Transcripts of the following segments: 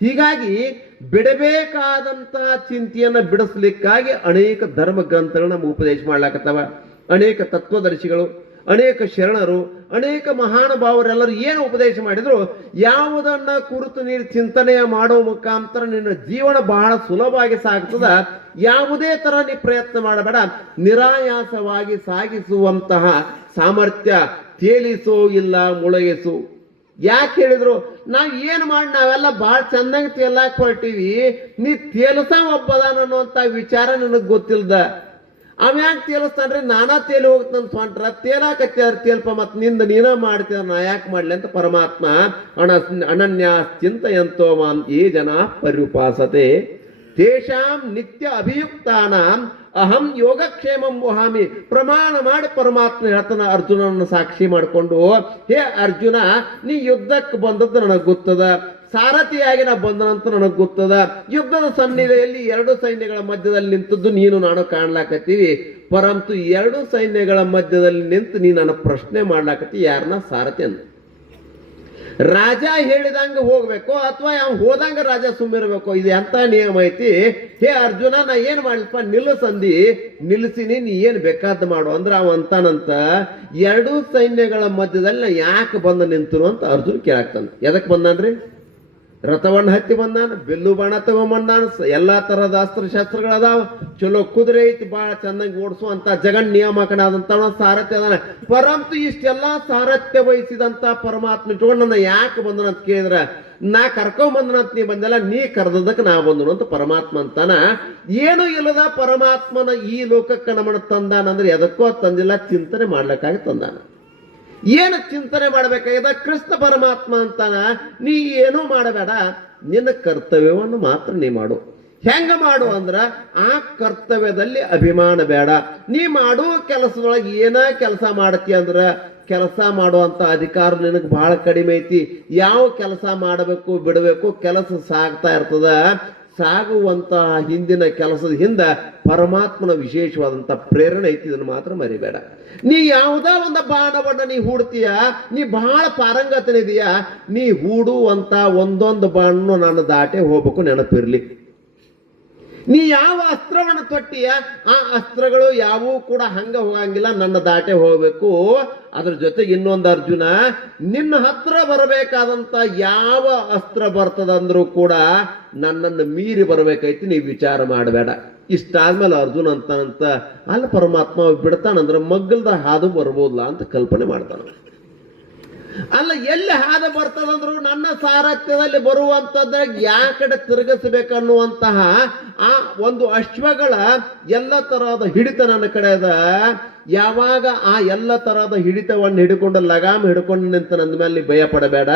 ಹೀಗಾಗಿ ಬಿಡಬೇಕಾದಂತ ಚಿಂತೆಯನ್ನು ಬಿಡಿಸ್ಲಿಕ್ಕಾಗಿ ಅನೇಕ ಧರ್ಮ ಗ್ರಂಥಗಳು ನಮ್ಗೆ ಉಪದೇಶ ಮಾಡ್ಲಾಕತ್ತವ. ಅನೇಕ ತತ್ವದರ್ಶಿಗಳು, ಅನೇಕ ಶರಣರು, ಅನೇಕ ಮಹಾನುಭಾವರೆಲ್ಲರೂ ಏನು ಉಪದೇಶ ಮಾಡಿದ್ರು, ಯಾವುದನ್ನ ಕುರಿತು ನೀನು ಚಿಂತನೆಯ ಮಾಡೋ ಮುಖಾಂತರ ನಿನ್ನ ಜೀವನ ಬಹಳ ಸುಲಭವಾಗಿ ಸಾಗ್ತದ. ಯಾವುದೇ ತರ ನೀ ಪ್ರಯತ್ನ ಮಾಡಬೇಡ. ನಿರಾಯಾಸವಾಗಿ ಸಾಗಿಸುವಂತಹ ಸಾಮರ್ಥ್ಯ ತೇಲಿಸೋ ಇಲ್ಲ, ಮುಳುಗಿಸು. ಯಾಕೆ ಹೇಳಿದ್ರು? ನಾವು ಏನು ಮಾಡಿ, ನಾವೆಲ್ಲ ಭಾಳ ಚಂದಂಗ್ ತೇಲಾಕ್ ಹೊರಟಿವಿ ನೀ ತೇಲಸ ಒಬ್ಬದಾನ ಅನ್ನುವಂತ ವಿಚಾರ ನನಗೆ ಗೊತ್ತಿಲ್ದ? ಅವ ಯಾಕೆ ತೇಲಿಸ್ತಾನ್ರಿ? ನಾನಾ ತೇಲಿ ಹೋಗ್ತಾನ ಸ್ವಂಟ್ರ ತೇಲಾಕತ್ಯಾರ ತೇಲ್ಪ ಮತ್ನಿಂದ ನೀನ ಮಾಡ್ತೀರ ನಾ ಯಾಕೆ ಮಾಡ್ಲಿ ಅಂತ ಪರಮಾತ್ಮ ಅಣ ಅನನ್ಯ ಚಿಂತೆಯಂತೋ ಮಾಂ ಈ ಜನ ಪರ್ಯುಪಾಸತೆ ತೇಷಾಂ ನಿತ್ಯ ಅಭಿಯುಕ್ತಾನಾಂ ಅಹಂ ಯೋಗಕ್ಷೇಮಂ ವಹಾಮಿ. ಪ್ರಮಾಣ ಮಾಡಿ ಪರಮಾತ್ಮ ಹೇಳ್ತಾನ ಅರ್ಜುನನ ಸಾಕ್ಷಿ ಮಾಡಿಕೊಂಡು, ಹೇ ಅರ್ಜುನ, ನೀ ಯುದ್ಧಕ್ಕೆ ಬಂದದ್ದು ನನಗೆ ಗೊತ್ತದ. ಸಾರಥಿಯಾಗಿ ನಾ ಬಂದನಂತ ನನಗೆ ಗೊತ್ತದ. ಯುದ್ಧದ ಸನ್ನಿಧಿಯಲ್ಲಿ ಎರಡು ಸೈನ್ಯಗಳ ಮಧ್ಯದಲ್ಲಿ ನಿಂತದ್ದು ನೀನು, ನಾನು ಕಾಣ್ಲಾಕತ್ತೀವಿ. ಪರಂತು ಎರಡು ಸೈನ್ಯಗಳ ಮಧ್ಯದಲ್ಲಿ ನಿಂತು ನೀ ನನ್ನ ಪ್ರಶ್ನೆ ಮಾಡ್ಲಾಕತ್ತಿ ಯಾರನ್ನ ಸಾರಥಿ ಅಂತ ರಾಜ ಹೇಳಿದಂಗೆ ಹೋಗ್ಬೇಕು ಅಥವಾ ಅವ್ನು ಹೋದಂಗ ರಾಜ ಸುಮ್ಮಿರ್ಬೇಕು? ಇದು ಎಂತ ನಿಯಮ ಐತಿ. ಹೇ ಅರ್ಜುನ, ನಾ ಏನ್ ಮಾಡ್ಲಪ್ಪ? ನಿಲ್ಲಿಸಂದಿ ನಿಲ್ಲಿಸಿನಿ ನೀ ಏನ್ ಬೇಕಾದ ಮಾಡು. ಅಂದ್ರೆ ಅವ ಅಂತಾನಂತ, ಎರಡೂ ಸೈನ್ಯಗಳ ಮಧ್ಯದಲ್ಲಿ ನಾ ಯಾಕೆ ಬಂದ ನಿಂತರು? ಅಂತ ಅರ್ಜುನ್ ಕೇಳಾಕ್ತಾನ ಎದಕ್ ಬಂದಾನ್ರಿ? ರಥವನ್ನ ಹತ್ತಿ ಬಂದಾನ ಬೆಲ್ಲು ಬಾಣ ತಗೊಂಬಂದಾನ ಎಲ್ಲಾ ತರದ ಅಸ್ತ್ರ ಶಸ್ತ್ರಗಳದಾವ ಚಲೋ ಕುದುರೆ ಐತಿ, ಬಾಳ ಚಂದಂಗಿ ಓಡಿಸುವಂತ ಜಗನ್ ನಿಯಾಮಕನಾದಂತ ಸಾರಥ್ಯ ಅದಾನ. ಪರಂತು ಇಷ್ಟೆಲ್ಲಾ ಸಾರಥ್ಯ ವಹಿಸಿದಂತ ಪರಮಾತ್ಮ ಇಟ್ಕೊಂಡು ನನ್ನ ಯಾಕೆ ಬಂದನ ಅಂತ ಕೇಳಿದ್ರ, ನಾ ಕರ್ಕೊಂಡ್ ಬಂದನ ಅಂತ ನೀ ಬಂದಲ್ಲ, ನೀ ಕರೆದದಕ್ಕೆ ನಾ ಬಂದನು ಅಂತ ಪರಮಾತ್ಮ ಅಂತಾನ. ಏನು ಇಲ್ಲದ ಪರಮಾತ್ಮನ ಈ ಲೋಕಕ್ಕೆ ನಮ್ಮನ್ನು ತಂದಾನಂದ್ರೆ ಎದಕ್ಕೋ ತಂದಿಲ್ಲ, ಚಿಂತನೆ ಮಾಡ್ಲಿಕ್ಕಾಗಿ ತಂದಾನ. ಏನು ಚಿಂತನೆ ಮಾಡಬೇಕಾಗಿದೆ? ಕ್ರಿಸ್ತ ಪರಮಾತ್ಮ ಅಂತಾನ, ನೀ ಏನೂ ಮಾಡಬೇಡ, ನಿನ್ನ ಕರ್ತವ್ಯವನ್ನು ಮಾತ್ರ ನೀ ಮಾಡು. ಹೆಂಗ ಮಾಡು ಅಂದ್ರ, ಆ ಕರ್ತವ್ಯದಲ್ಲಿ ಅಭಿಮಾನ ಬೇಡ. ನೀ ಮಾಡುವ ಕೆಲಸದೊಳಗೆ ಏನ ಕೆಲಸ ಮಾಡತಿ ಅಂದ್ರ, ಕೆಲಸ ಮಾಡುವಂತ ಅಧಿಕಾರ ನಿನಗೆ ಬಹಳ ಕಡಿಮೆ ಐತಿ. ಯಾವ ಕೆಲಸ ಮಾಡಬೇಕು, ಬಿಡಬೇಕು, ಕೆಲಸ ಸಾಗ್ತಾ ಇರ್ತದ ಸಾಗುವಂತಹ ಹಿಂದಿನ ಕೆಲಸದ ಹಿಂದ ಪರಮಾತ್ಮನ ವಿಶೇಷವಾದಂತ ಪ್ರೇರಣೆ ಐತಿ, ಇದನ್ನು ಮಾತ್ರ ಮರಿಬೇಡ. ನೀ ಯಾವುದೋ ಒಂದು ಬಾಣವನ್ನ ನೀ ಹೂಡ್ತೀಯ, ನೀ ಬಹಳ ಪಾರಂಗತನಿದೀಯ ನೀ ಹೂಡುವಂತ ಒಂದೊಂದು ಬಾಣನು ನನ್ನ ದಾಟೇ ಹೋಗ್ಬೇಕು ನೆನಪಿರ್ಲಿ. ನೀ ಯಾವ ಅಸ್ತ್ರವನ್ನು ತೊಟ್ಟಿಯ? ಆ ಅಸ್ತ್ರಗಳು ಯಾವೂ ಕೂಡ ಹಂಗ ಹೋಗಂಗಿಲ್ಲ, ನನ್ನ ದಾಟೆ ಹೋಗಬೇಕು. ಅದ್ರ ಜೊತೆಗೆ ಇನ್ನೊಂದು ಅರ್ಜುನ, ನಿನ್ನ ಹತ್ರ ಬರಬೇಕಾದಂತ ಯಾವ ಅಸ್ತ್ರ ಬರ್ತದಂದ್ರೂ ಕೂಡ ನನ್ನನ್ನು ಮೀರಿ ಬರಬೇಕೈತಿ ನೀವು ವಿಚಾರ ಮಾಡಬೇಡ. ಇಷ್ಟಾದ್ಮೇಲೆ ಅರ್ಜುನ್ ಅಂತ ಅಲ್ಲಿ ಪರಮಾತ್ಮ ಬಿಡ್ತಾನಂದ್ರೆ ಮಗ್ಗಲ್ದ ಹಾದು ಬರ್ಬೋದಲ್ಲ ಅಂತ ಕಲ್ಪನೆ ಮಾಡ್ತಾನ ಅಲ್ಲ, ಎಲ್ಲಿ ಹಾದು ಬರ್ತದಂದ್ರು ನನ್ನ ಸಾರಥ್ಯದಲ್ಲಿ ಬರುವಂತದ್ದ ಯಾ ಕಡೆ ತಿರುಗಿಸ್ಬೇಕನ್ನುವಂತಹ ಆ ಒಂದು ಅಶ್ವಗಳ ಎಲ್ಲ ತರಹದ ಹಿಡಿತ ನನ್ನ ಕಡೆ ಅದ. ಯಾವಾಗ ಆ ಎಲ್ಲ ತರಹದ ಹಿಡಿತವನ್ನು ಹಿಡ್ಕೊಂಡು ಲಗಾಮ್ ಹಿಡ್ಕೊಂಡು ನಿಂತ ನನ್ನ ಮೇಲೆ ಭಯ ಪಡಬೇಡ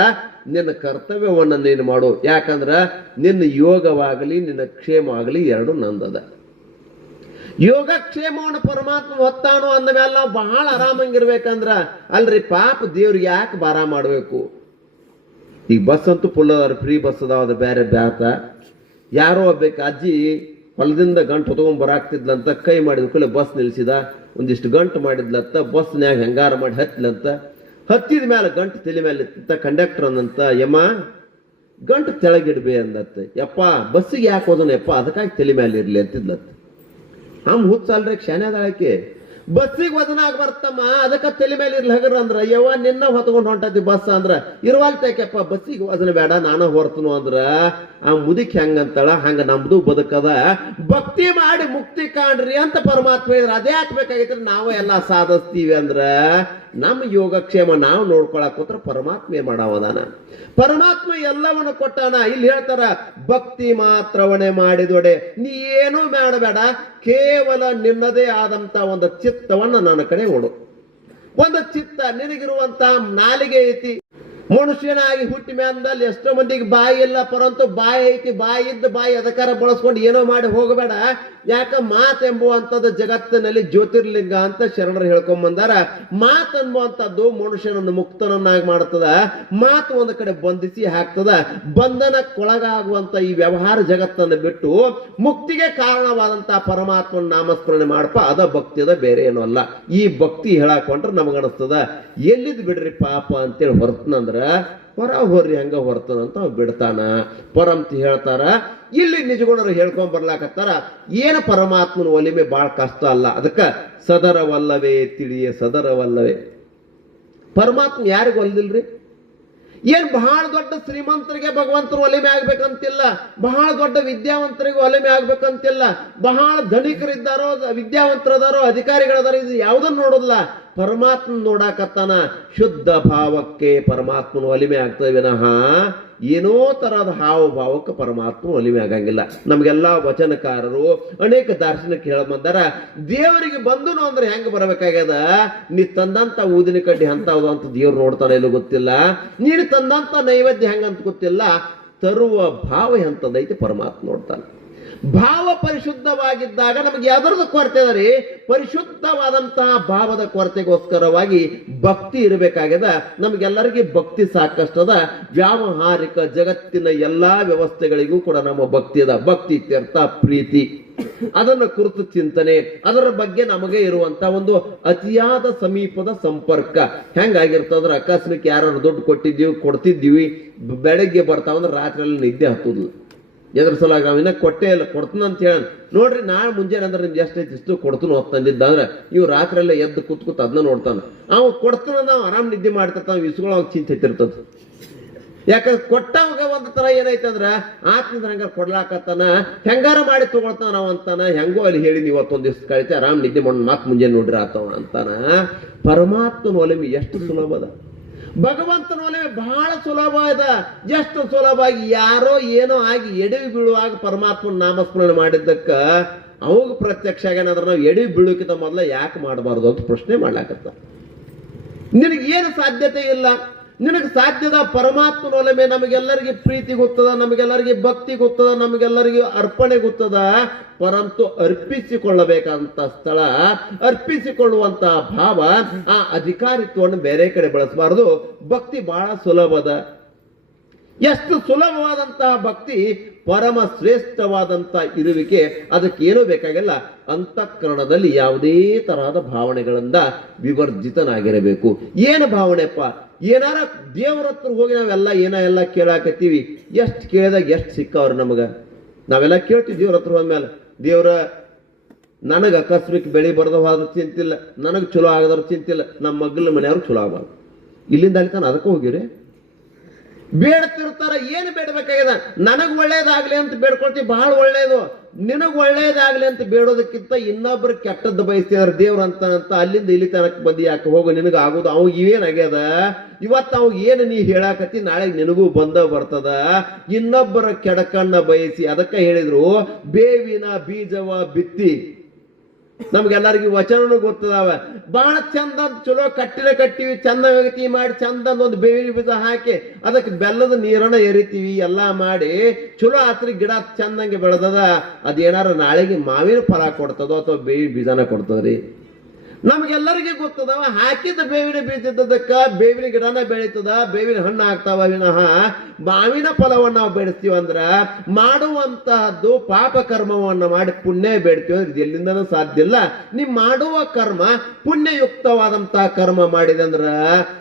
ನಿನ್ನ ಕರ್ತವ್ಯವನ್ನು ನೀನು ಮಾಡು. ಯಾಕಂದ್ರ ನಿನ್ನ ಯೋಗವಾಗಲಿ, ನಿನ್ನ ಕ್ಷೇಮವಾಗಲಿ ಎರಡು ನಂದದ. ಯೋಗಕ್ಷೇಮವನ್ನು ಪರಮಾತ್ಮ ಹೊತ್ತಾನೋ ಅಂದ ಮೇಲೆ ನಾವು ಬಹಳ ಆರಾಮಂಗಿರ್ಬೇಕಂದ್ರ ಅಲ್ರಿ ಪಾಪ ದೇವ್ರಿಗೆ ಯಾಕೆ ಬಾರ ಮಾಡಬೇಕು? ಈಗ ಬಸ್ ಅಂತೂ ಫುಲ್ ಅದಾರ ಫ್ರೀ ಬಸ್ ಅದಾವ ಬೇರೆ ಬ್ಯಾತ. ಯಾರೋ ಒಬ್ಬಕ್ಕೆ ಅಜ್ಜಿ ಹೊಲದಿಂದ ಗಂಟು ಹೊತ್ಕೊಂಡ್ ಬರಾಕ್ತಿದ್ಲಂತ ಕೈ ಮಾಡಿದ ಕೂಡಲೇ ಬಸ್ ನಿಲ್ಸಿದ, ಒಂದಿಷ್ಟು ಗಂಟು ಮಾಡಿದ್ಲಂತ ಬಸ್ನ್ಯಾಗ ಹೆಂಗಾರ ಮಾಡಿ ಹತ್ಲಂತ. ಹತ್ತಿದ ಮೇಲೆ ಗಂಟು ತಲೆ ಮೇಲೆ ಇತ್ತಂತ ಕಂಡಕ್ಟರ್ ಅಂದಂತ, ಯಮ್ಮ, ಗಂಟು ತೆಳಗಿಡ್ಬೇ ಅಂದತ್ತೆ. ಯಪ್ಪ, ಬಸ್ಸಿಗೆ ಯಾಕೆ ಹೋದನಪ್ಪ ಅದಕ್ಕಾಗಿ ತಲೆ ಮೇಲೆ ಇರ್ಲಿ ಅಂತಿದ್ಲತ್ತ. ಹಮ್ ಹುಚ್ಚಲ್ರಿ ಕ್ಷಣ ಅದಾಳಕ್ಕೆ ಬಸ್ಸಿಗೆ ವದನ ಆಗಿ ಬರ್ತಮ್ಮ ಅದಕ್ಕೆ ತಲೆ ಮೇಲೆ ಇರ್ಲಿ ಹಗರ ಅಂದ್ರ ಯವ ನಿನ್ನ ಹೊತ್ಕೊಂಡು ಹೊಂಟತಿ ಬಸ್ ಅಂದ್ರ ಇರುವಾಲ್ತೇಕಪ್ಪ ಬಸ್ಸಿಗೆ ವದನ ಬೇಡ, ನಾನು ಹೊರ್ತನು ಅಂದ್ರ, ಆ ಮುದಿಕ್ ಹೆಂಗಂತಳ, ಹಂಗ ನಮ್ದು ಬದುಕದ. ಭಕ್ತಿ ಮಾಡಿ ಮುಕ್ತಿ ಕಾಣ್ರಿ ಅಂತ ಪರಮಾತ್ಮ ಇದ್ರ ಅದೇ ಹಾಕ್ಬೇಕಾಗಿದ್ರೆ ನಾವು ಎಲ್ಲ ಸಾಧಿಸ್ತೀವಿ ಅಂದ್ರ. ನಮ್ಮ ಯೋಗಕ್ಷೇಮ ನಾವು ನೋಡ್ಕೊಳಕ್ ಕೂತ್ರ ಪರಮಾತ್ಮೆ ಮಾಡಾವದಾನ ಪರಮಾತ್ಮ ಎಲ್ಲವನ್ನು ಕೊಟ್ಟಾನ. ಇಲ್ಲಿ ಹೇಳ್ತಾರ, ಭಕ್ತಿ ಮಾತ್ರವಣೆ ಮಾಡಿದೊಡೆ. ನೀ ಏನೂ ಮಾಡಬೇಡ. ಕೇವಲ ನಿನ್ನದೇ ಆದಂತ ಒಂದು ಚಿತ್ತವನ್ನ ನನ್ನ ಕಡೆ ಓಡು. ಒಂದು ಚಿತ್ತ ನಿನಗಿರುವಂತಹ ನಾಲಿಗೆ ಐತಿ. ಮನುಷ್ಯನಾಗಿ ಹುಟ್ಟಿ ಮೇಂದಲ್ಲಿ ಎಷ್ಟೋ ಮಂದಿಗೆ ಬಾಯಿ ಇಲ್ಲ, ಪರಂತು ಬಾಯಿ ಐತಿ, ಬಾಯಿ ಇದ್ದ ಬಾಯಿ ಅದಕ್ಕಾರ ಬಳಸ್ಕೊಂಡು ಏನೋ ಮಾಡಿ ಹೋಗಬೇಡ. ಯಾಕ ಮಾತ್ ಎಂಬುವಂಥದ್ದು ಜಗತ್ತಿನಲ್ಲಿ ಜ್ಯೋತಿರ್ಲಿಂಗ ಅಂತ ಶರಣರು ಹೇಳ್ಕೊಂಡ್ ಬಂದಾರ. ಮಾತ್ ಎಂಬುವಂಥದ್ದು ಮನುಷ್ಯನನ್ನು ಮುಕ್ತನನ್ನಾಗಿ ಮಾಡ್ತದ. ಮಾತು ಒಂದು ಕಡೆ ಬಂಧಿಸಿ ಹಾಕ್ತದ. ಬಂಧನಕ್ಕೊಳಗಾಗುವಂತ ಈ ವ್ಯವಹಾರ ಜಗತ್ತನ್ನು ಬಿಟ್ಟು ಮುಕ್ತಿಗೆ ಕಾರಣವಾದಂತಹ ಪರಮಾತ್ಮನ ನಾಮಸ್ಮರಣೆ ಮಾಡಪ್ಪ. ಅದ ಭಕ್ತಿ, ಅದ ಬೇರೆ ಏನೂ ಅಲ್ಲ. ಈ ಭಕ್ತಿ ಹೇಳಾಕೊಂಡ್ರೆ ನಮಗನಿಸ್ತದ ಎಲ್ಲಿದ್ ಬಿಡ್ರಿ ಪಾಪ ಅಂತೇಳಿ ಹೊರತ್ನಂದ್ರ ಅಂದ್ರ ಹೊರ ಹೊರ್ರಿ ಹಂಗ ಹೊರ್ತದಂತ ಅವ ಬಿಡ್ತಾನ. ಪರಂತಿ ಹೇಳ್ತಾರ. ಇಲ್ಲಿ ನಿಜಗುಣರು ಹೇಳ್ಕೊಂಡ್ ಬರ್ಲಾಕತ್ತಾರ, ಏನು ಪರಮಾತ್ಮನ ಒಲಿಮೆ ಬಾಳ ಕಷ್ಟ ಅಲ್ಲ. ಅದಕ್ಕ ಸದರವಲ್ಲವೇ ತಿಳಿಯ ಸದರವಲ್ಲವೇ. ಪರಮಾತ್ಮ ಯಾರಿಗೂ ಒಲ್ದಿಲ್ರಿ? ಏನ್ ಬಹಳ ದೊಡ್ಡ ಶ್ರೀಮಂತರಿಗೆ ಭಗವಂತರು ಒಲಿಮೆ ಆಗ್ಬೇಕಂತಿಲ್ಲ. ಬಹಳ ದೊಡ್ಡ ವಿದ್ಯಾವಂತರಿಗೆ ಒಲಿಮೆ ಆಗ್ಬೇಕಂತಿಲ್ಲ. ಬಹಳ ಧನಿಕರಿದ್ದಾರೋ, ವಿದ್ಯಾವಂತರದಾರೋ, ಅಧಿಕಾರಿಗಳದಾರೋ, ಇದು ಯಾವುದನ್ನು ನೋಡೋದಿಲ್ಲ. ಪರಮಾತ್ಮ ನೋಡಾಕತ್ತಾನ, ಶುದ್ಧ ಭಾವಕ್ಕೆ ಪರಮಾತ್ಮನ ಒಲಿಮೆ ಆಗ್ತದೆ ವಿನಃ ಏನೋ ತರಹದ ಹಾವ ಭಾವಕ್ಕೆ ಪರಮಾತ್ಮ ಒಲಿಮೆ ಆಗಂಗಿಲ್ಲ. ನಮಗೆಲ್ಲ ವಚನಕಾರರು ಅನೇಕ ದಾರ್ಶನಿಕ ಹೇಳ ಬಂದಾರ ದೇವರಿಗೆ ಬಂದನು ಅಂದ್ರೆ ಹೆಂಗೆ ಬರಬೇಕಾಗ್ಯದ? ನೀ ತಂದಂತ ಊದಿನ ಕಡ್ಡಿ ಅಂತವ್ದು ಅಂತ ದೇವ್ರು ನೋಡ್ತಾನೆ ಇಲ್ಲೋ ಗೊತ್ತಿಲ್ಲ. ನೀನು ತಂದಂತ ನೈವೇದ್ಯ ಹೆಂಗಂತ ಗೊತ್ತಿಲ್ಲ. ತರುವ ಭಾವ ಎಂತದೈತಿ ಪರಮಾತ್ಮ ನೋಡ್ತಾನೆ. ಭಾವ ಪರಿಶುದ್ಧವಾಗಿದ್ದಾಗ ನಮಗೆ ಯಾವ್ದರದ ಕೊರತೆ ಅದ ರೀ ಪರಿಶುದ್ಧವಾದಂತಹ ಭಾವದ ಕೊರತೆಗೋಸ್ಕರವಾಗಿ ಭಕ್ತಿ ಇರಬೇಕಾಗ್ಯದ? ನಮಗೆಲ್ಲರಿಗೆ ಭಕ್ತಿ ಸಾಕಷ್ಟದ. ವ್ಯಾವಹಾರಿಕ ಜಗತ್ತಿನ ಎಲ್ಲಾ ವ್ಯವಸ್ಥೆಗಳಿಗೂ ಕೂಡ ನಮ್ಮ ಭಕ್ತಿ ಅದ. ಭಕ್ತಿ, ಇತ್ಯರ್ಥ, ಪ್ರೀತಿ. ಅದನ್ನ ಕುರಿತು ಚಿಂತನೆ, ಅದರ ಬಗ್ಗೆ ನಮಗೆ ಇರುವಂತ ಒಂದು ಅತಿಯಾದ ಸಮೀಪದ ಸಂಪರ್ಕ. ಹೆಂಗಾಗಿರ್ತದ್ರ ಅಕಸ್ಮಿಕ್ ಯಾರು ದುಡ್ಡು ಕೊಟ್ಟಿದ್ದೀವಿ, ಕೊಡ್ತಿದ್ದೀವಿ ಬೆಳಗ್ಗೆ ಬರ್ತಾವಂದ್ರೆ ರಾತ್ರಿಯಲ್ಲಿ ನಿದ್ದೆ ಹತ್ತುದಿಲ್ಲ. ಎದ್ರ ಸಲಾಗ ಅವಿನ ಕೊಟ್ಟೇ ಇಲ್ಲ, ಕೊಡ್ತೀನಿ ಅಂತ ಹೇಳ ನೋಡ್ರಿ ನಾಳೆ ಮುಂಜಾನೆ ಅಂದ್ರೆ ನಿಮ್ಗೆ ಎಷ್ಟೈತಿ ಇಷ್ಟು ಕೊಡ್ತೀನಿ ಅಂತ ತಂದಿದ್ದ ಅಂದ್ರೆ ಇವ್ ರಾತ್ರಿ ಎಲ್ಲ ಎದ್ದು ಕೂತ್ ಕೂತ್ ಅದನ್ನ ನೋಡ್ತಾನೆ. ಅವ ಕೊಡ್ತಾನ ನಾವು ಆರಾಮ್ ನಿದ್ದೆ ಮಾಡ್ತಿರ್ತಾವ ಇಸ್ಕೊಳ್ಳೋ ಚಿಂತೆ ಇರ್ತದ ಯಾಕಂದ್ರೆ ಕೊಟ್ಟವಾಗ ಒಂದ್ ತರ ಏನೈತೆ ಅಂದ್ರ ಆತ್ಮದ ಹಂಗಾರ ಕೊಡ್ಲಾಕತ್ತಾನ, ಹೆಂಗಾರ ಮಾಡಿ ತಗೊಳ್ತಾನ ಅವ ಅಂತಾನ, ಹೆಂಗೋ ಅಲ್ಲಿ ಹೇಳಿ ನೀವು ಒಂದ್ ದಿವ್ಸ ಕಳಿತೆ, ಆರಾಮ್ ನಿದ್ದೆ ಮಾಡ್ ಮಾತ್ ಮುಂಜಾನೆ ನೋಡ್ರಿ ಆತವ ಅಂತಾನ. ಪರಮಾತ್ಮನ ಒಲಿಮಿ ಎಷ್ಟು ಸುಲಭ ಭಗವಂತನ ಒಲೆ ಬಹಳ ಸುಲಭ ಇದೆ. ಎಷ್ಟು ಸುಲಭ? ಆಗಿ ಯಾರೋ ಏನೋ ಆಗಿ ಎಡವಿ ಬೀಳುವಾಗ ಪರಮಾತ್ಮನ ನಾಮಸ್ಮರಣೆ ಮಾಡಿದ್ದಕ್ಕ ಅವಾಗ ಪ್ರತ್ಯಕ್ಷ ಆಗ್ಯಾನಂದ್ರೆ ನಾವು ಎಡವಿ ಬೀಳೋಕ್ಕಿಂತ ಮೊದಲ ಯಾಕೆ ಮಾಡಬಾರ್ದು ಅಂತ ಪ್ರಶ್ನೆ ಮಾಡ್ಲಾಕತ್ತ ನಿನಗೇನು ಸಾಧ್ಯತೆ ಇಲ್ಲ? ನಿನಗೆ ಸಾಧ್ಯದ ಪರಮಾತ್ಮನ ಒಲಮೆ ನಮಗೆಲ್ಲರಿಗೆ ಪ್ರೀತಿ ಗೊತ್ತದ, ನಮಗೆಲ್ಲರಿಗೆ ಭಕ್ತಿ ಗೊತ್ತದ, ನಮಗೆಲ್ಲರಿಗೆ ಅರ್ಪಣೆ ಗೊತ್ತದ, ಪರಂತು ಅರ್ಪಿಸಿಕೊಳ್ಳಬೇಕಂತ ಸ್ಥಳ, ಅರ್ಪಿಸಿಕೊಳ್ಳುವಂತ ಭಾವ ಆ ಅಧಿಕಾರಿತ್ವವನ್ನು ಬೇರೆ ಕಡೆ ಬಳಸಬಾರದು. ಭಕ್ತಿ ಬಹಳ ಸುಲಭದ ಎಷ್ಟು ಸುಲಭವಾದಂತಹ ಭಕ್ತಿ ಪರಮ ಶ್ರೇಷ್ಠವಾದಂತ ಇರುವಿಕೆ, ಅದಕ್ಕೆ ಏನೂ ಬೇಕಾಗಿಲ್ಲ. ಅಂತಃಕರಣದಲ್ಲಿ ಯಾವುದೇ ತರಹದ ಭಾವನೆಗಳಿಂದ ವಿವರ್ಜಿತನಾಗಿರಬೇಕು. ಏನು ಭಾವನೆಪ್ಪ? ಏನಾರ ದೇವರ ಹತ್ರ ಹೋಗಿ ನಾವೆಲ್ಲ ಏನ ಎಲ್ಲ ಕೇಳಾಕತ್ತೀವಿ. ಎಷ್ಟು ಕೇಳಿದಾಗ ಎಷ್ಟು ಸಿಕ್ಕವ್ರು ನಮಗೆ? ನಾವೆಲ್ಲ ಕೇಳ್ತೀವಿ ದೇವ್ರ ಹತ್ರ ಹೋದ್ಮೇಲೆ ದೇವ್ರ, ನನಗೆ ಆಕಸ್ಮಿಕ ಬೆಳೆ ಬರದ ಹೋದ್ರ ಚಿಂತಿಲ್ಲ. ನನಗೆ ಚಲೋ ಆಗದ್ರ ಚಿಂತಿಲ್ಲ. ನಮ್ಮ ಮಗ್ಲ ಮನೆಯವ್ರಿಗೆ ಚಲೋ ಆಗಬಾರ್ದು. ಇಲ್ಲಿಂದ ಅದಕ್ಕೆ ಅದಕ್ಕೂ ಹೋಗಿರಿ ಬೇಡ್ತಿರ್ತಾರ, ಏನು ಬೇಡಬೇಕಾಗ್ಯದ ನನಗ್ ಒಳ್ಳೇದಾಗ್ಲಿ ಅಂತ ಬೇಡ್ಕೊಳ್ತಿ ಬಹಳ ಒಳ್ಳೇದು. ನಿನಗ್ ಒಳ್ಳೇದಾಗ್ಲಿ ಅಂತ ಬೇಡೋದಕ್ಕಿಂತ ಇನ್ನೊಬ್ರು ಕೆಟ್ಟದ್ದು ಬಯಸ್ತಿದಾರ ದೇವ್ರ ಅಂತ ಅಂತ ಅಲ್ಲಿಂದ ಇಲ್ಲಿ ತನಕ ಬಂದಿ ಯಾಕೆ ಹೋಗು, ನಿನಗ ಆಗೋದು, ಅವ್ ಇವೇನಾಗ್ಯದ ಇವತ್ತು ಅವ್ ಏನು ನೀ ಹೇಳಾಕತ್ತಿ ನಾಳೆ ನಿನಗೂ ಬಂದ ಬರ್ತದ? ಇನ್ನೊಬ್ಬರ ಕೆಡಕಣ್ಣ ಬಯಸಿ, ಅದಕ್ಕ ಹೇಳಿದ್ರು, ಬೇವಿನ ಬೀಜವ ಬಿತ್ತಿ. ನಮ್ಗೆಲ್ಲರಿಗೂ ವಚನನು ಗೊತ್ತದಾವ. ಬಹಳ ಚಂದ ಚಲೋ ಕಟ್ಟಿನ ಕಟ್ಟಿವಿ, ಚಂದ ವ್ಯಕ್ತಿ ಮಾಡಿ ಚಂದ ಒಂದು ಬೇವಿನ ಬೀಜ ಹಾಕಿ ಅದಕ್ಕೆ ಬೆಲ್ಲದ ನೀರನ್ನ ಎರಿತೀವಿ, ಎಲ್ಲಾ ಮಾಡಿ ಚಲೋ ಆತ್ರಿ ಗಿಡ ಚಂದಂಗೆ ಬೆಳೆದದ. ಅದೇನಾರ ನಾಳೆಗೆ ಮಾವಿನ ಫಲ ಕೊಡ್ತದೋ ಅಥವಾ ಬೇವಿ ಬೀಜನ ಕೊಡ್ತದ್ರಿ? ನಮ್ಗೆಲ್ಲರಿಗೆ ಗೊತ್ತದವ ಹಾಕಿದ ಬೇವಿನ ಬೀಜದಕ್ಕ ಬೇವಿನ ಗಿಡನ ಬೆಳೀತದ, ಬೇವಿನ ಹಣ್ಣು ಆಗ್ತಾವ ವಿನಃ ಮಾವಿನ ಫಲವನ್ನು ನಾವು ಬೆಳೆಸ್ತೀವಿ ಅಂದ್ರ ಮಾಡುವಂತಹದ್ದು ಪಾಪ ಕರ್ಮವನ್ನು ಮಾಡಿ ಪುಣ್ಯ ಬೇಡ್ತೀವಿ ಅಂದ್ರೆ ಇದು ಎಲ್ಲಿಂದನೂ ಸಾಧ್ಯ ಇಲ್ಲ. ನೀ ಮಾಡುವ ಕರ್ಮ ಪುಣ್ಯಯುಕ್ತವಾದಂತಹ ಕರ್ಮ ಮಾಡಿದೆ ಅಂದ್ರ,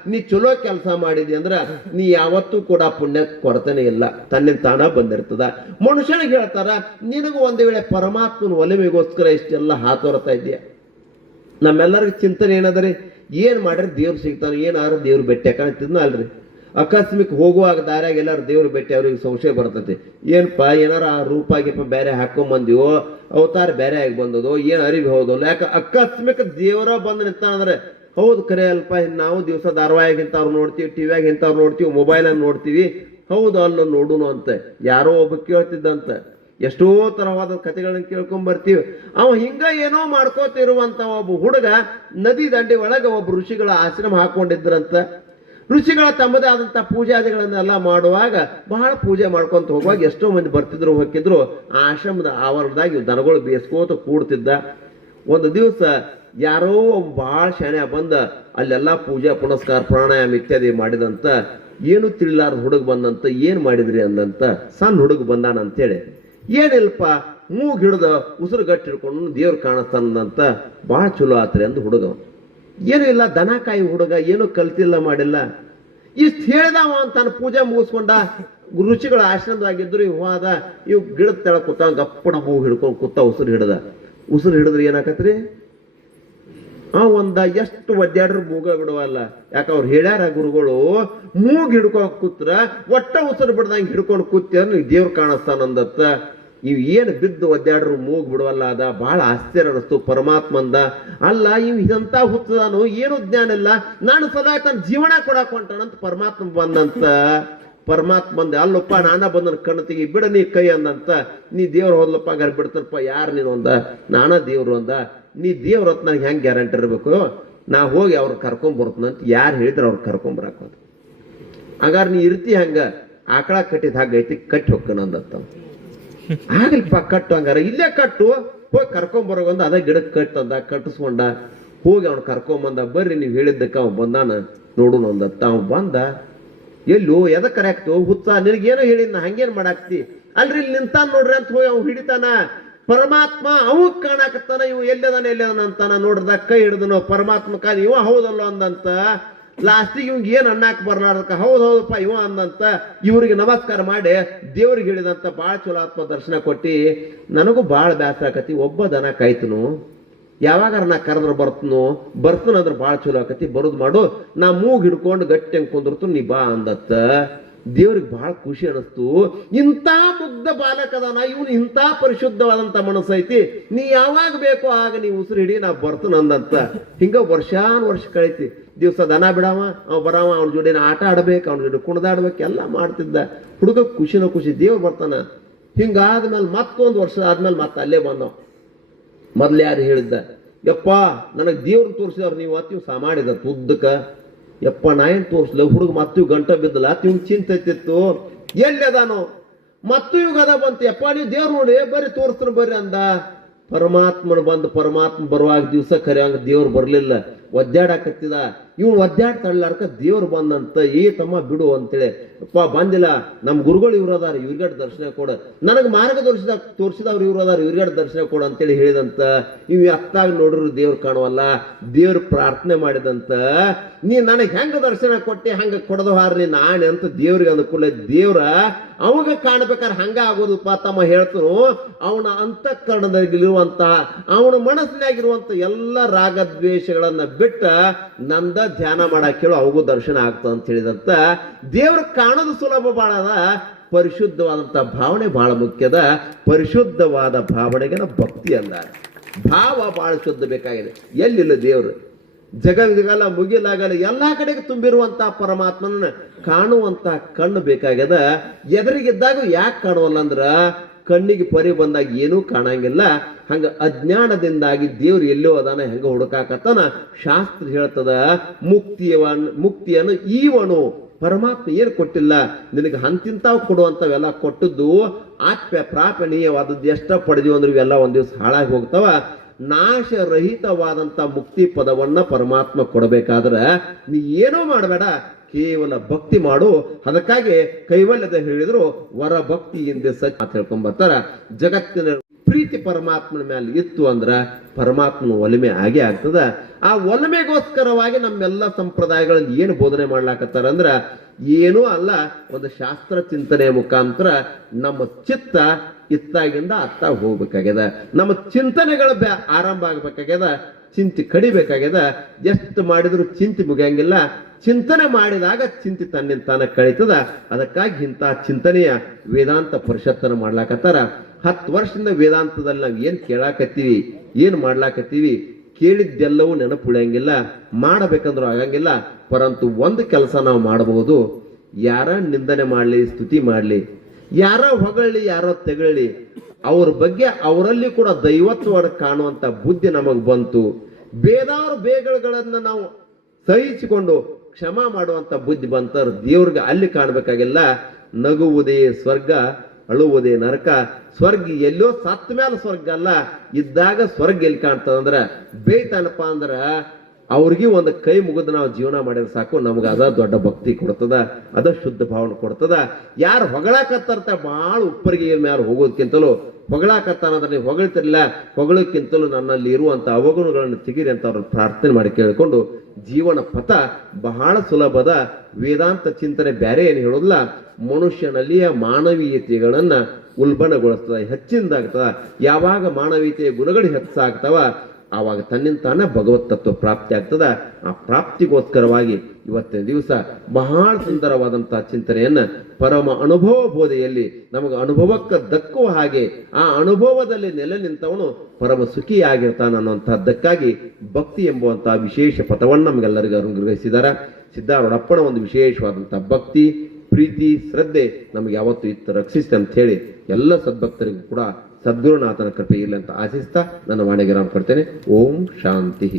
ನೀ ಚಲೋ ಕೆಲಸ ಮಾಡಿದೆ ಅಂದ್ರ ನೀ ಯಾವತ್ತೂ ಕೂಡ ಪುಣ್ಯ ಕೊಡ್ತಾನೆ ಇಲ್ಲ. ತನ್ನಿಂದ ತಾನ ಬಂದಿರ್ತದ. ಮನುಷ್ಯನಿಗೆ ಹೇಳ್ತಾರ, ನಿನಗೂ ಒಂದು ವೇಳೆ ಪರಮಾತ್ಮನ ಒಲಿಮೆಗೋಸ್ಕರ ಇಷ್ಟೆಲ್ಲ ಹಾತೊರತಾ ಇದೆಯಾ ನಮ್ಮೆಲ್ಲರಿಗೂ ಚಿಂತನೆ ಏನಾದರೆ, ಏನು ಮಾಡ್ರಿ ದೇವ್ರು ಸಿಗ್ತಾನೆ ಏನಾರು ದೇವ್ರು ಭೇಟಿ ಕಾಣ್ತಿದ್ನ ಅಲ್ರಿ. ಅಕಸ್ಮಿಕ್ ಹೋಗುವಾಗ ದಾರ್ಯಾಗ ಎಲ್ಲಾರು ದೇವ್ರು ಭೇಟಿ ಅವ್ರಿಗೆ ಸಂಶಯ ಬರ್ತೈತಿ. ಏನಪ್ಪ, ಏನಾರ ಆ ರೂಪ ಗೀಪ ಬೇರೆ ಹಾಕೊಂಬಂದಿವೋ, ಅವತಾರ ಬೇರೆ ಆಗಿ ಬಂದದೋ, ಏನು ಅರಿವಿ ಹೋದಲ್ಲ ಯಾಕೆ ಅಕಸ್ಮಿಕ್ ದೇವರ ಬಂದು ನಿಂತಾನಂದ್ರೆ ಹೌದು ಕರೆ ಅಲ್ಪ ನಾವು ದಿವಸ ಧಾರಾವಾಹಿಗೆ ಇಂಥವ್ರು ನೋಡ್ತೀವಿ, ಟಿವಿಯಾಗ ಇಂಥವ್ರು ನೋಡ್ತೀವಿ, ಮೊಬೈಲಲ್ಲಿ ನೋಡ್ತೀವಿ, ಹೌದು ಅಲ್ಲ ನೋಡುನು ಅಂತ, ಯಾರೋ ಒಬ್ಬ ಕೇಳ್ತಿದ್ದಂತ. ಎಷ್ಟೋ ತರವಾದ ಕಥೆಗಳನ್ನ ಕೇಳ್ಕೊಂಬರ್ತೀವಿ ಅವ ಹಿಂಗ ಏನೋ ಮಾಡ್ಕೋತಿರುವಂತ ಒಬ್ಬ ಹುಡುಗ ನದಿ ದಂಡೆ ಒಳಗೆ ಒಬ್ಬ ಋಷಿಗಳ ಆಶ್ರಮ ಹಾಕೊಂಡಿದ್ರಂತ. ಋಷಿಗಳ ತಮ್ಮದೇ ಆದಂಥ ಪೂಜಾದಿಗಳನ್ನೆಲ್ಲ ಮಾಡುವಾಗ ಬಹಳ ಪೂಜೆ ಮಾಡ್ಕೊಂತ ಹೋಗುವಾಗ ಎಷ್ಟೋ ಮಂದಿ ಬರ್ತಿದ್ರು ಹೋಗಿದ್ರು ಆಶ್ರಮದ ಆವರಣದಾಗ ದನಗಳು ಬೇಸ್ಕೋತ ಕೂಡ್ತಿದ್ದ. ಒಂದು ದಿವಸ ಯಾರೋ ಒಬ್ಬ ಬಹಳ ಶಾಣೆ ಬಂದ ಅಲ್ಲೆಲ್ಲ ಪೂಜಾ, ಪುನಸ್ಕಾರ, ಪ್ರಾಣಾಯಾಮ ಇತ್ಯಾದಿ ಮಾಡಿದಂತ. ಏನು ತಿಳಿಲಾರ್ದ ಹುಡುಗ ಬಂದಂತ, ಏನು ಮಾಡಿದ್ರಿ ಅಂದಂತ. ಸಣ್ಣ ಹುಡುಗ ಬಂದಾನ ಏನಿಲ್ಪ ಮೂಗ್ ಹಿಡ್ದ ಉಸಿರು ಗಟ್ಟಿ ಹಿಡ್ಕೊಂಡು ದೇವ್ರು ಕಾಣಿಸ್ತಾನಂತ ಭಾಳ ಚಲೋ ಆತ್ರಿ ಅಂದು ಹುಡುಗ ಏನು ಇಲ್ಲ, ದನ ಕಾಯಿ ಹುಡುಗ, ಏನು ಕಲ್ತಿಲ್ಲ ಮಾಡಿಲ್ಲ. ಇಷ್ಟು ಹೇಳ್ದಾವ ಅಂತ ತನ್ನ ಪೂಜೆ ಮುಗಿಸ್ಕೊಂಡ ರುಚಿಗಳ ಆಶ್ರಮದಾಗಿದ್ರು, ಇವ್ ಹೋದ, ಇವ್ ಗಿಡದ ತಳ ಕೂತ ಗಪ್ಪಣ ಮೂಗು ಹಿಡ್ಕೊಂಡು ಕೂತ ಉಸಿರು ಹಿಡ್ದ. ಉಸಿರು ಹಿಡಿದ್ರೆ ಏನಾಕತ್ರಿ? ಆ ಒಂದ ಎಷ್ಟು ಒದ್ದಾಡ್ರು ಮೂಗ ಬಿಡುವಲ್ಲ. ಯಾಕ ಅವ್ರು ಹೇಳ್ಯಾರ ಗುರುಗಳು, ಮೂಗ್ ಹಿಡ್ಕೊಂಡ್ ಕೂತ್ರ, ಒಟ್ಟ ಉಸಿರು ಬಿಡ್ದಂಗೆ ಹಿಡ್ಕೊಂಡು ಕೂತ್ಯ ದೇವ್ರ ಕಾಣಿಸ್ತಾನಂದತ್ತ. ಇವ್ ಏನು ಬಿದ್ದು ಒದ್ದಾಡ್ರು ಮೂಗ್ ಬಿಡುವಲ್ಲ, ಅದ ಬಹಳ ಆಶ್ಚರ್ಯ ಅನಿಸ್ತು ಪರಮಾತ್ಮಂದ. ಅಲ್ಲ, ಇವ್ ಇದಂತ ಹುತ್ತದಾನು ಏನು ಜ್ಞಾನ ಇಲ್ಲ. ನಾನು ಸದಾ ತನ್ನ ಜೀವನ ಕೊಡಕ್ ಹೊಂಟಾನಂತ ಪರಮಾತ್ಮ ಬಂದಂತ. ಪರಮಾತ್ಮ ಬಂದ ಅಲ್ಲಪ್ಪ, ನಾನ ಬಂದನ ಕಣ್ಣು ತೆಗಿ, ಬಿಡ ನೀ ಕೈ ಅಂದಂತ. ನೀ ದೇವ್ರ ಹೋದ್ಲಪ್ಪ ಗರ್ ಬಿಡ್ತಾನಪ್ಪ, ಯಾರು ನೀನು ಅಂದ? ನಾನ ದೇವ್ರು ಅಂದ. ನೀ ದೇವ್ರ ಹೊತ್ತು ನನಗೆ ಹೆಂಗೆ ಗ್ಯಾರಂಟಿ ಇರಬೇಕು? ನಾ ಹೋಗಿ ಅವ್ರ ಕರ್ಕೊಂಬರ್ತನಂತ ಯಾರು ಹೇಳಿದ್ರೆ ಅವ್ರು ಕರ್ಕೊಂಡ್ ಬರಾಕ ಹಂಗಾರೆ ನೀ ಇರ್ತಿ ಹಂಗ. ಆಕಳ ಕಟ್ಟಿದ ಹಾಗೆ ಐತಿ, ಕಟ್ಟಿ ಹೋಗ್ತಾನ ಅಂದತ್ತ ಆಗ್ಲಿಪ್ಪ ಕಟ್ಟು ಹಂಗಾರ. ಇಲ್ಲೇ ಕಟ್ಟು, ಹೋಗಿ ಕರ್ಕೊಂಡ್ ಅದೇ ಅದ ಗಿಡಕ್ಕೆ ಕಟ್ಟಂದ ಕಟ್ಟಿಸ್ಕೊಂಡ, ಹೋಗಿ ಅವ್ನು ಕರ್ಕೊಂಬಂದ ಬರ್ರಿ ನೀವು ಹೇಳಿದ್ದಕ್ಕೆ ಅವ್ನು ಬಂದಾನ. ನೋಡು ಅಂದತ್ತ ತಾವು ಬಂದ, ಎಲ್ಲೋ ಎದ ಕರೆಕ್ಟು ನಿನಗೇನು ನಿನಗೇನೋ ನಾ, ಹಂಗೇನು ಮಾಡಾಕ್ತಿ? ಅಲ್ರಿ ಇಲ್ಲಿ ನಿಂತಾನ ನೋಡ್ರಿ ಅಂತ ಹೋಗಿ ಅವ್ನು ಹಿಡಿತಾನ. ಪರಮಾತ್ಮ ಅವ್ ಕಾಣಾಕತ್ತಾನ, ಇವ್ ಎಲ್ಲದಾನ ಎಲ್ಲದಾನ ಅಂತಾನ ನೋಡ್ದ ಕೈ ಹಿಡಿದನು, ಪರಮಾತ್ಮ ಕಾಲ, ಇವ ಹೌದಲ್ಲ ಅಂದಂತ. ಲಾಸ್ಟಿಗೆ ಇವ್ಗೆ ಏನು ಅಣ್ಣಾಕ್ ಬರ್ಲಾರ್ದಕ್ಕ ಹೌದು ಹೌದಪ್ಪ, ಇವ ಅಂದಂತ ಇವ್ರಿಗೆ ನಮಸ್ಕಾರ ಮಾಡಿ ದೇವ್ರಿಗೆ ಹೇಳಿದಂತ ಚಲೋ ಆತ್ಮ ದರ್ಶನ ಕೊಟ್ಟಿ, ನನಗೂ ಬಾಳ ಬ್ಯಾಸ ಆಕತಿ. ಒಬ್ಬ ದನ ಕಾಯ್ತನು ಯಾವಾಗಾರ ನಾ ಕರೆದ್ರ ಬರ್ತನು, ಬರ್ತನಂದ್ರೆ ಭಾಳ ಚಲೋ ಆಕತಿ. ಬರೋದು ಮಾಡು, ನಾ ಮೂಗ್ ಹಿಡ್ಕೊಂಡು ಗಟ್ಟಿ ಕುಂದಿರ್ತು ನೀ ಬಾ ಅಂದತ್ತ. ದೇವ್ರಿಗೆ ಬಹಳ ಖುಷಿ ಅನಿಸ್ತು ಇಂಥ ಮುಗ್ಧ ಬಾಲಕದನ, ಇವನು ಇಂಥ ಪರಿಶುದ್ಧವಾದಂಥ ಮನಸ್ಸು ಐತಿ. ನೀ ಯಾವಾಗ ಬೇಕೋ ಆಗ ನೀ ಉಸಿರು ಹಿಡಿ ನಾ ಬರ್ತೀನಿ ಅಂದಂತ. ಹಿಂಗ ವರ್ಷಾನ್ ವರ್ಷ ಕಳೀತಿ. ದಿವಸ ದನ ಬಿಡವ, ಅವ ಬರವ, ಅವ್ನ ಜೋಡಿನ ಆಟ ಆಡ್ಬೇಕು, ಅವ್ನ ಜೋಡಿ ಕುಣಿದಾಡ್ಬೇಕು, ಎಲ್ಲ ಮಾಡ್ತಿದ್ದ. ಹುಡುಗ ಖುಷಿನ ಖುಷಿ, ದೇವ್ರು ಬರ್ತಾನ. ಹಿಂಗಾದ್ಮೇಲೆ ಮತ್ತೊಂದು ವರ್ಷ ಆದ್ಮೇಲೆ ಮತ್ತೆ ಅಲ್ಲೇ ಬಂದವ. ಮೊದ್ಲು ಯಾರು ಹೇಳಿದ್ದ, ಯಪ್ಪ, ನನಗೆ ದೇವ್ರು ತೋರಿಸಿದವ್ರು ನೀವು ಅತ್ತಿವ್ ಸಾ ಮಾಡಿದ ತುದ್ದಕ್ಕ ಯಪ್ಪ ನಾಯನ್ ತೋರಿಸ್ಲ ಹುಡುಗ ಮತ್ತು ಗಂಟ ಬಿದ್ದಲ್ಲ ತಿಂಗ್ ಚಿಂತಿತ್ತು ಎಲ್ಲಿ ಅದಾನು? ಮತ್ತು ಇವಾಗ ಅದ ಬಂತು. ಯಪ್ಪ, ನೀವು ದೇವ್ರು ನೋಡಿ ಬರ್ರಿ, ತೋರಿಸ್ತಾನೆ ಬರ್ರಿ ಅಂದ. ಪರಮಾತ್ಮನ ಬಂದು, ಪರಮಾತ್ಮ ಬರುವಾಗ ದಿವಸ ಕರೆಯಂಗ ದೇವ್ರು ಬರ್ಲಿಲ್ಲ. ಒದ್ದಾಡಕತ್ತಿದ. ಇವ್ನು ಒದ್ದಾಡ್ ತಳ್ಳಾರ್ಕ ದೇವ್ರು ಬಂದಂತ, ಏ ತಮ್ಮ ಬಿಡು ಅಂತೇಳಿ. ಅಪ್ಪ, ಬಂದಿಲ್ಲ. ನಮ್ಮ ಗುರುಗಳು ಇವ್ರು ಅದಾರ ಇವ್ರಿಗಡ್ ದರ್ಶನ ಕೊಡ. ನನಗೆ ಮಾರ್ಗದರ್ಶನ ತೋರಿಸಿದವ್ರು ಇವ್ರು ಅದಾರ ಇವ್ರಿಗಡ್ ದರ್ಶನ ಕೊಡು ಅಂತೇಳಿ ಹೇಳಿದಂತ, ಇವ್ ಅತ್ತಾಗ ನೋಡ್ರು ದೇವ್ರು ಕಾಣುವಲ್ಲ, ದೇವ್ರು ಪ್ರಾರ್ಥನೆ ಮಾಡಿದಂತ, ನೀ ನನಗೆ ಹೆಂಗ ದರ್ಶನ ಕೊಟ್ಟಿ, ಹಂಗ ಕೊಡದು ಹಾರ್ರಿ ನಾಣೆ ಅಂತ ದೇವ್ರಿಗೆ ಅನುಕೂಲ ದೇವ್ರ ಅವಾಗ ಕಾಣ್ಬೇಕಾದ್ರೆ ಹಂಗ ಆಗೋದಪ್ಪ ತಮ್ಮ ಹೇಳ್ತನು ಅವನ ಅಂತಃಕರಣದಲ್ಲಿರುವಂತಹ, ಅವನ ಮನಸ್ಸಿನಾಗಿರುವಂತ ಎಲ್ಲ ರಾಗದ್ವೇಷಗಳನ್ನ ಬಿಟ್ಟ ನಮ್ದ ಧ್ಯಾನ ಮಾಡಾಕ ಹೇಳು ಅವಗೂ ದರ್ಶನ ಆಗ್ತದೆ ಅಂತ ಹೇಳಿದಂತ ದೇವ್ರ ಕಾಣೋದು ಸುಲಭ ಭಾಳ ಅದ. ಪರಿಶುದ್ಧವಾದಂತ ಭಾವನೆ ಬಹಳ ಮುಖ್ಯದ ಪರಿಶುದ್ಧವಾದ ಭಾವನೆಗೆ ಭಕ್ತಿ ಅಂದಾರ ಭಾವ ಬಹಳ ಶುದ್ಧ ಬೇಕಾಗಿದೆ. ಎಲ್ಲಿಲ್ಲ ದೇವ್ರು? ಜಗಗಲ್ಲ ಮುಗಿಲಾಗಲ್ಲ, ಎಲ್ಲ ಕಡೆಗೆ ತುಂಬಿರುವಂಥ ಪರಮಾತ್ಮನ ಕಾಣುವಂತ ಕಣ್ಣು ಬೇಕಾಗ್ಯದ. ಎದುರಿಗಿದ್ದಾಗ ಯಾಕೆ ಕಾಣುವಲ್ಲ ಅಂದ್ರ ಕಣ್ಣಿಗೆ ಪರಿ ಬಂದಾಗ ಏನೂ ಕಾಣಂಗಿಲ್ಲ. ಹಂಗ ಅಜ್ಞಾನದಿಂದಾಗಿ ದೇವ್ರು ಎಲ್ಲೋ ಅದಾನ, ಹೆಂಗ ಹುಡುಕಾಕತ್ತಾನ? ಶಾಸ್ತ್ರ ಹೇಳ್ತದ, ಮುಕ್ತಿಯವನ್, ಮುಕ್ತಿಯನ್ನು ಈವನು ಪರಮಾತ್ಮ ಏನು ಕೊಟ್ಟಿಲ್ಲ. ನಿನಗೆ ಹಂತಿಂತಾವ್ ಕೊಡುವಂಥವೆಲ್ಲ ಕೊಟ್ಟದ್ದು ಆಪ್ಯ ಪ್ರಾಪಣೀಯವಾದದ್ದು ಎಷ್ಟ ಪಡೆದಿವಿ ಅಂದ್ರೆ ಇವೆಲ್ಲ ಒಂದ್ ದಿವಸ ಹಾಳಾಗಿ ಹೋಗ್ತಾವ. ನಾಶರಹಿತವಾದಂಥ ಮುಕ್ತಿ ಪದವನ್ನ ಪರಮಾತ್ಮ ಕೊಡಬೇಕಾದ್ರೆ ನೀ ಏನೂ ಮಾಡಬೇಡ. ಕೇವಲ ಭಕ್ತಿ ಮಾಡು. ಅದಕ್ಕಾಗಿ ಕೈವಲ್ಯದ ಹೇಳಿದ್ರು, ವರ ಭಕ್ತಿ ಎಂದೇ ಸಚ್ ಅಂತ ಹೇಳ್ಕೊಂಬರ್ತಾರ ಜಗತ್ತಿನ ಪ್ರೀತಿ ಪರಮಾತ್ಮನ ಮೇಲೆ ಇತ್ತು ಅಂದ್ರ ಪರಮಾತ್ಮನ ಒಲಿಮೆ ಆಗೇ ಆಗ್ತದ. ಆ ಒಲಿಮೆಗೋಸ್ಕರವಾಗಿ ನಮ್ಮೆಲ್ಲ ಸಂಪ್ರದಾಯಗಳಲ್ಲಿ ಏನು ಬೋಧನೆ ಮಾಡ್ಲಾಕತ್ತಾರ ಅಂದ್ರ, ಏನೂ ಅಲ್ಲ, ಒಂದು ಶಾಸ್ತ್ರ ಚಿಂತನೆಯ ಮುಖಾಂತರ ನಮ್ಮ ಚಿತ್ತ ಇತ್ತಾಗಿಂದ ಅತ್ತ ಹೋಗ್ಬೇಕಾಗ್ಯದ. ನಮ್ಮ ಚಿಂತನೆಗಳು ಆರಂಭ ಆಗ್ಬೇಕಾಗ್ಯದ. ಚಿಂತೆ ಕಡಿಬೇಕಾಗ್ಯದ. ಎಷ್ಟು ಮಾಡಿದ್ರು ಚಿಂತೆ ಮುಗಿಯಂಗಿಲ್ಲ. ಚಿಂತನೆ ಮಾಡಿದಾಗ ಚಿಂತೆ ತನ್ನಿಂದ ತಾನ ಕಳೀತದ. ಅದಕ್ಕಾಗಿ ಇಂಥ ಚಿಂತನೆಯ ವೇದಾಂತ ಪರಿಷತ್ತನ್ನು ಮಾಡ್ಲಾಕತ್ತಾರ. ಹತ್ತು ವರ್ಷದಿಂದ ವೇದಾಂತದಲ್ಲಿ ನಾವು ಏನು ಕೇಳಾಕತ್ತೀವಿ, ಏನು ಮಾಡ್ಲಾಕತ್ತೀವಿ, ಕೇಳಿದ್ದೆಲ್ಲವೂ ನೆನಪು ಉಳಿಯಂಗಿಲ್ಲ ಮಾಡಬೇಕಂದ್ರೂ ಆಗಂಗಿಲ್ಲ. ಪರಂತು ಒಂದು ಕೆಲಸ ನಾವು ಮಾಡಬಹುದು ಯಾರ ನಿಂದನೆ ಮಾಡಲಿ, ಸ್ತುತಿ ಮಾಡಲಿ ಯಾರ ಹೊಗಳಿ ಯಾರೋ ತೆಗಳಿ ಅವ್ರ ಬಗ್ಗೆ ಅವರಲ್ಲಿ ಕೂಡ ದೈವತ್ವವನ್ನು ಕಾಣುವಂತ ಬುದ್ಧಿ ನಮಗ್ ಬಂತು. ಬೇದಾರು ಬೇಗಳನ್ನ ನಾವು ಸಹಿಸಿಕೊಂಡು ಕ್ಷಮ ಮಾಡುವಂತ ಬುದ್ಧಿ ಬಂತಾರ ದೇವ್ರಿಗೆ ಅಲ್ಲಿ ಕಾಣಬೇಕಾಗಿಲ್ಲ, ನಗುವುದೇ ಸ್ವರ್ಗ, ಅಳುವುದೇ ನರಕ. ಸ್ವರ್ಗ ಎಲ್ಲೋ ಸತ್ತ ಮೇಲೆ ಸ್ವರ್ಗ ಅಲ್ಲ, ಇದ್ದಾಗ ಸ್ವರ್ಗ ಎಲ್ಲಿ ಕಾಣ್ತದ ಅಂದ್ರ ಬೇಯ್ತಾನಪ್ಪ ಅಂದ್ರ ಅವ್ರಿಗೆ ಒಂದು ಕೈ ಮುಗಿದು ನಾವು ಜೀವನ ಮಾಡಿದ್ರೆ ಸಾಕು, ನಮ್ಗೆ ಅದ ದೊಡ್ಡ ಭಕ್ತಿ ಕೊಡ್ತದ, ಅದ ಶುದ್ಧ ಭಾವನೆ ಕೊಡ್ತದ. ಯಾರು ಹೊಗಳಾಕತ್ತರ್ತ ಭಾಳ ಉಪ್ಪರಿಗೆ ಮ್ಯಾಲ ಹೋಗೋದಕ್ಕಿಂತಲೂ ಹೊಗಳಕತ್ತಾನಂದ್ರೆ ನೀವು ಹೊಗಳ್ತಿರ್ಲಿಲ್ಲ, ಹೊಗಳಕ್ಕಿಂತಲೂ ನನ್ನಲ್ಲಿ ಇರುವಂತ ಅವಗುಣಗಳನ್ನು ತೆಗೀರಿ ಅಂತ ಅವ್ರನ್ನ ಪ್ರಾರ್ಥನೆ ಮಾಡಿ ಕೇಳಿಕೊಂಡು, ಜೀವನ ಪಥ ಬಹಳ ಸುಲಭದ ವೇದಾಂತ ಚಿಂತನೆ ಬೇರೆ ಏನು ಹೇಳೋದಿಲ್ಲ. ಮನುಷ್ಯನಲ್ಲಿಯ ಮಾನವೀಯತೆಗಳನ್ನು ಉಲ್ಬಣಗೊಳಿಸ್ತದ ಹೆಚ್ಚಿಂದಾಗ್ತದ ಯಾವಾಗ ಮಾನವೀಯತೆಯ ಗುಣಗಳು ಹೆಚ್ಚಾಗ್ತವ ಆವಾಗ ತನ್ನಿಂದ ತಾನೇ ಭಗವತ್ ತತ್ವ ಪ್ರಾಪ್ತಿ ಆಗ್ತದ. ಆ ಪ್ರಾಪ್ತಿಗೋಸ್ಕರವಾಗಿ ಇವತ್ತಿನ ದಿವಸ ಬಹಳ ಸುಂದರವಾದಂತಹ ಚಿಂತನೆಯನ್ನ ಪರಮ ಅನುಭವ ಬೋಧೆಯಲ್ಲಿ ನಮಗೆ ಅನುಭವಕ್ಕೆ ದಕ್ಕುವ ಹಾಗೆ ಆ ಅನುಭವದಲ್ಲಿ ನೆಲೆ ನಿಂತವನು ಪರಮ ಸುಖಿಯಾಗಿರ್ತಾನೆ ಅನ್ನುವಂತಹದ್ದಕ್ಕಾಗಿ ಭಕ್ತಿ ಎಂಬುವಂತಹ ವಿಶೇಷ ಪಥವನ್ನು ನಮಗೆಲ್ಲರಿಗೂ ನಿರ್ವಹಿಸಿದಾರ ಸಿದ್ಧಾರೂಢಪ್ಪನ ಒಂದು ವಿಶೇಷವಾದಂತಹ ಭಕ್ತಿ, ಪ್ರೀತಿ, ಶ್ರದ್ಧೆ ನಮಗೆ ಯಾವತ್ತು ಇತ್ತು. ರಕ್ಷಿಸಿ ಅಂತ ಹೇಳಿ ಎಲ್ಲ ಸದ್ಭಕ್ತರಿಗೂ ಕೂಡ ಸದ್ಗುರುನಾಥನ ಕೃಪೆ ಇಲ್ಲ ಅಂತ ಆಶಿಸ್ತಾ ನನ್ನ ವಾಣಿಗೆ ಕೊಡ್ತೇನೆ. ಓಂ ಶಾಂತಿ.